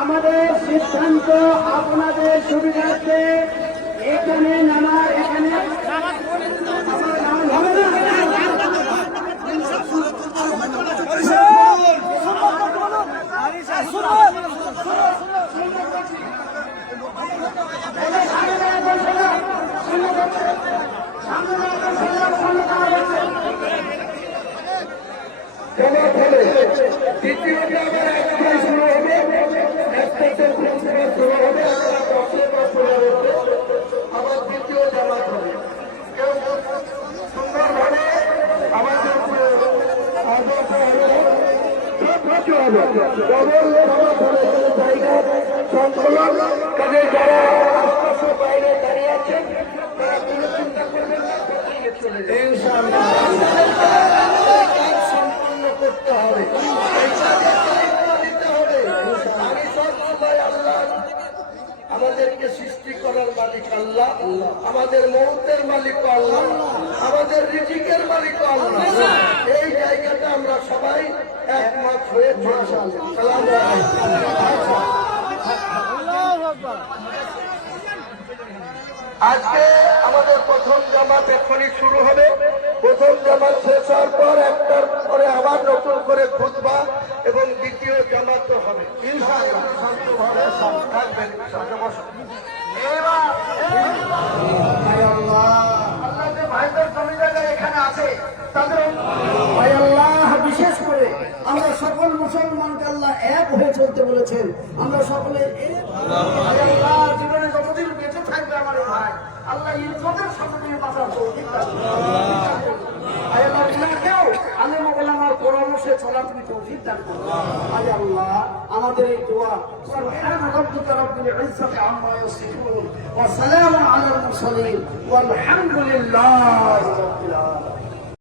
আমাদের সিদ্ধান্ত আপনাদের সুবিধার্থে এখানে নামার এখানে বাইরে দাঁড়িয়ে আছেন তারা কোনো চিন্তা করবেন না, চলে সম্পন্ন করতে হবে। আমাদেরকে সৃষ্টি করার মালিক আল্লাহ, আমাদের মৌতের মালিক আল্লাহ, আমাদের রিজিকের মালিক আল্লাহ। এই জায়গাটা আমরা সবাই একমত হয়ে আজকে আমাদের প্রথম জামাত এখনই শুরু হবে। প্রথম জামাত শেষ হওয়ার পর একটার পরে আবার নতুন করে খুতবা এবং দ্বিতীয় জামাত হবে। এখানে আছে তাদের বিশেষ করে আমরা সকল মুসলমানকে আল্লাহ এক হয়ে চলতে বলেছেন। আমরা সকলে জীবনে যতদিন বেঁচে থাকবে আমার ভাই আল্লাহ ইজ্জতের সাথে নিয়ে বাঁচার তৌফিক দান আমার পরামর্শে চলা তুমি তৌফিক দান করো। আল্লাহ আমাদের এই দোয়া সুবহান রাব্বিকা রাব্বিল ইজ্জাতি আম্মা ইয়াসিফুন ওয়া সালামুন আলাল মুরসালিন ওয়াল হামদুলিল্লাহি রাব্বিল আলামিন।